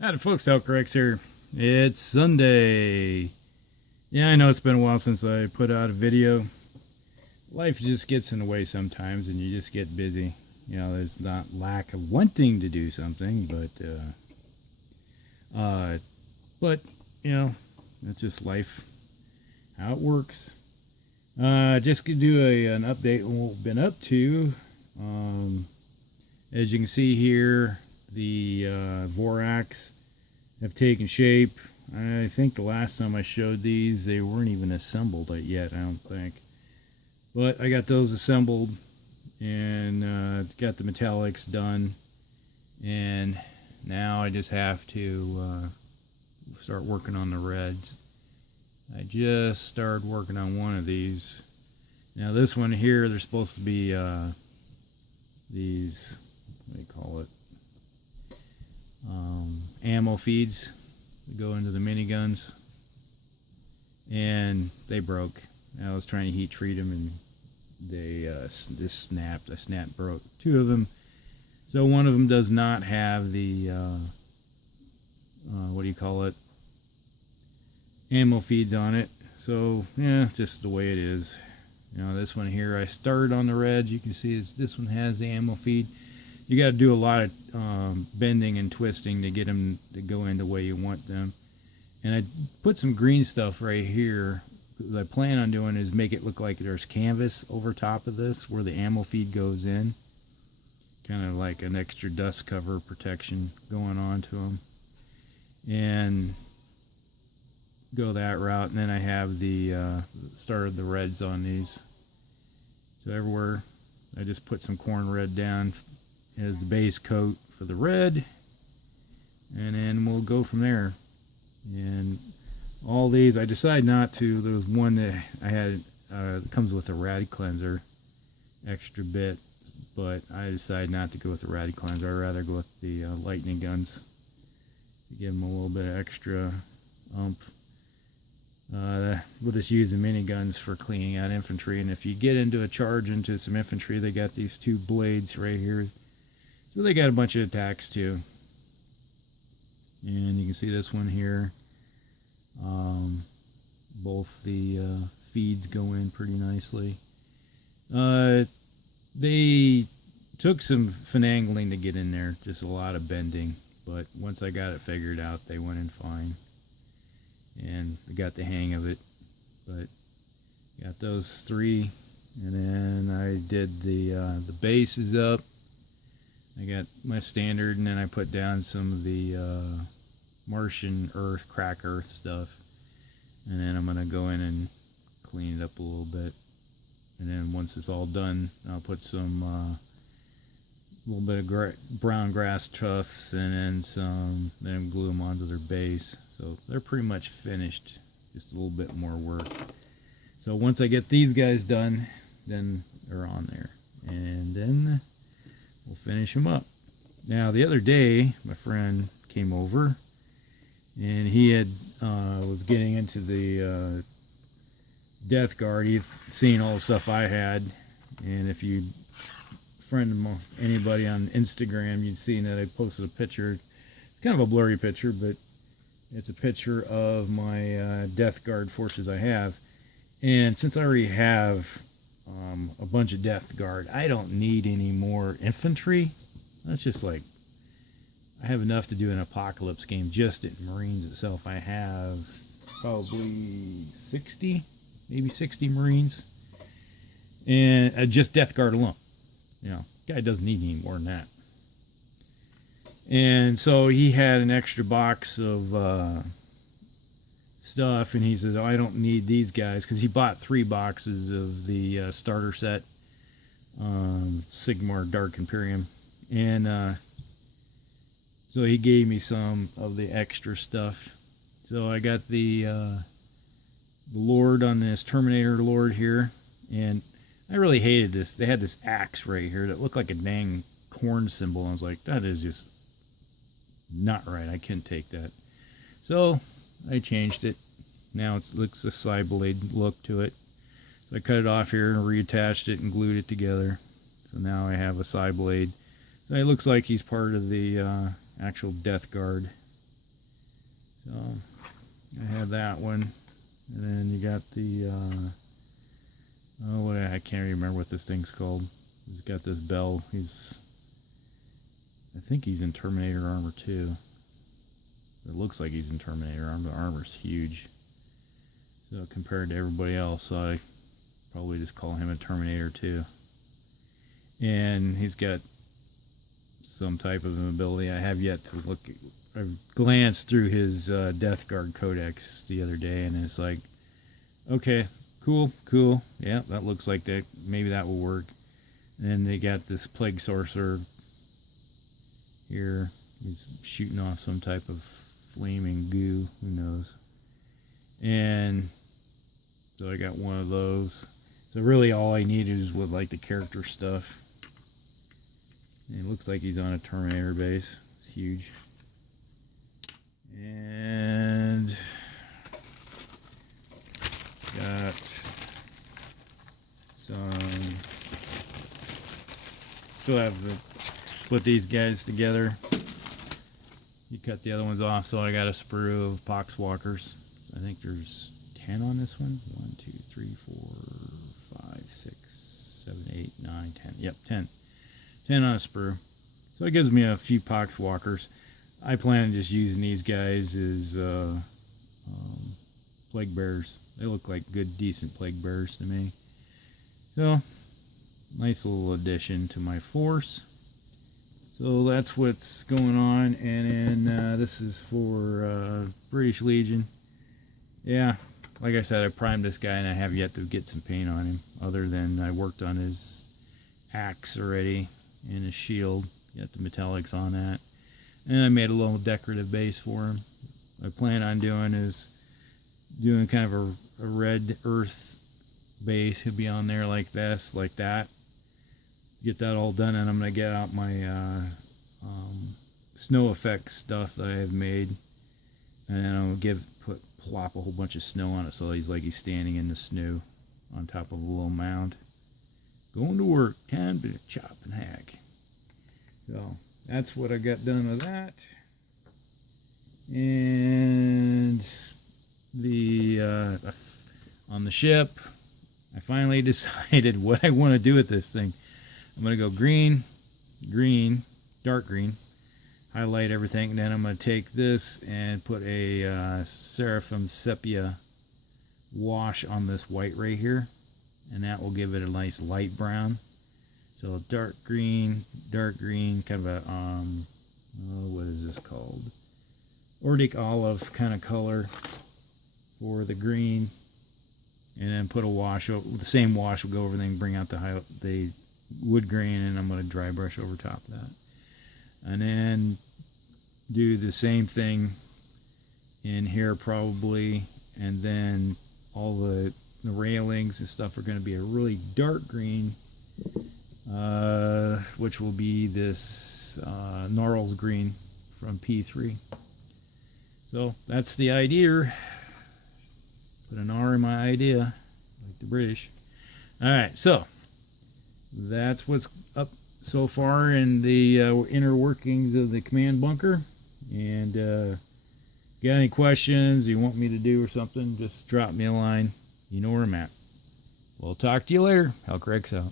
Howdy folks, Outcracks here. It's Sunday. Yeah, I know it's been a while since I put out a video. Life just gets in the way sometimes and you just get busy. You know, there's not lack of wanting to do something, but you know, it's just life, how it works. Just to do an update on what we've been up to. As you can see here, the Vorax have taken shape. I think the last time I showed these, they weren't even assembled yet, I don't think. But I got those assembled and got the metallics done. And now I just have to start working on the reds. I just started working on one of these. Now this one here, they're supposed to be these, what do you call it? Ammo feeds that go into the miniguns, and they broke. I was trying to heat treat them and they just snapped. Broke two of them. So one of them does not have the what do you call it, ammo feeds on it. So yeah, just the way it is. You know, this one here, I started on the reds. You can see this one has the ammo feed. You got to do a lot of bending and twisting to get them to go in the way you want them. And I put some green stuff right here. What I plan on doing is make it look like there's canvas over top of this where the ammo feed goes in. Kind of like an extra dust cover protection going on to them. And go that route. And then I have the started the reds on these. So everywhere I just put some corn red down as the base coat for the red, and then we'll go from there. And all these, I decided not to. There was one that I had comes with a rad cleanser extra bit, but I decided not to go with the rad cleanser. I'd rather go with the lightning guns to give them a little bit of extra oomph. We'll just use the miniguns for cleaning out infantry, and if you get into a charge into some infantry, they got these two blades right here. So they got a bunch of attacks too. And you can see this one here. Both the feeds go in pretty nicely. They took some finagling to get in there, just a lot of bending. But once I got it figured out, they went in fine. And I got the hang of it. But got those three. And then I did the bases up. I got my standard, and then I put down some of the Martian earth, crack earth stuff. And then I'm going to go in and clean it up a little bit. And then once it's all done, I'll put some little bit of brown grass tufts and then glue them onto their base. So they're pretty much finished, just a little bit more work. So once I get these guys done, then they're on there. And then we'll finish them up. Now the other day, my friend came over, and he had was getting into the Death Guard. He'd seen all the stuff I had, and if you friend anybody on Instagram, you'd seen that I posted a picture. It's kind of a blurry picture, but it's a picture of my Death Guard forces I have. And since I already have a bunch of Death Guard, I don't need any more infantry. That's just like, I have enough to do an apocalypse game just in Marines itself. I have probably 60, maybe 60 Marines, and just Death Guard alone. You know, guy doesn't need any more than that. And so he had an extra box of stuff, and he said, oh, I don't need these guys, because he bought 3 boxes of the starter set, Sigmar Dark Imperium. And so he gave me some of the extra stuff. So I got the Lord on this Terminator Lord here, and I really hated this. They had this axe right here that looked like a dang corn symbol. I was like, that is just not right. I couldn't take that. So I changed it. Now it looks a side blade look to it. So I cut it off here and reattached it and glued it together. So now I have a side blade. So it looks like he's part of the actual Death Guard. So I have that one, and then you got the I can't remember what this thing's called. He's got this bell. I think he's in Terminator armor too. It looks like he's in Terminator armor. The armor's huge. So compared to everybody else, I probably just call him a Terminator too. And he's got some type of an ability. I have yet to look. I've glanced through his Death Guard Codex the other day, and it's like, okay, cool. Yeah, that looks like that. Maybe that will work. And then they got this Plague Sorcerer here. He's shooting off some type of flaming goo. Who knows? And so I got one of those. So really all I needed is with like the character stuff. And it looks like he's on a Terminator base. It's huge. And got some. Still have to put these guys together. You cut the other ones off, so I got a sprue of Poxwalkers. I think there's 10 on this one. 1, 2, 3, 4, 5, 6, 7, 8, 9, 10. Yep, 10. 10 on a sprue. So it gives me a few Poxwalkers. I plan on just using these guys as plague bearers. They look like good, decent plague bearers to me. So, nice little addition to my force. So that's what's going on. And then this is for British Legion. Yeah, like I said, I primed this guy and I have yet to get some paint on him. Other than I worked on his axe already and his shield. Got the metallics on that. And I made a little decorative base for him. What I plan on doing is doing kind of a red earth base. He'll be on there like this, like that. Get that all done, and I'm going to get out my snow effects stuff that I have made. And then I'll plop a whole bunch of snow on it so he's standing in the snow on top of a little mound. Going to work, time to chop and hack. So that's what I got done with that. And on the ship, I finally decided what I want to do with this thing. I'm going to go green, dark green, highlight everything. And then I'm going to take this and put a Seraphim Sepia wash on this white right here. And that will give it a nice light brown. So dark green, kind of a, what is this called? Ordic olive kind of color for the green. And then put a wash, the same wash will go over there and bring out the wood grain, and I'm going to dry brush over top of that. And then do the same thing in here probably, and then all the railings and stuff are going to be a really dark green, which will be this Gnarls green from P3. So that's the idea. Put an R in my idea, like the British. Alright, so that's what's up so far in the inner workings of the command bunker. And got any questions you want me to do or something, just drop me a line. You know where I'm at. We'll talk to you later. Hellcrags out.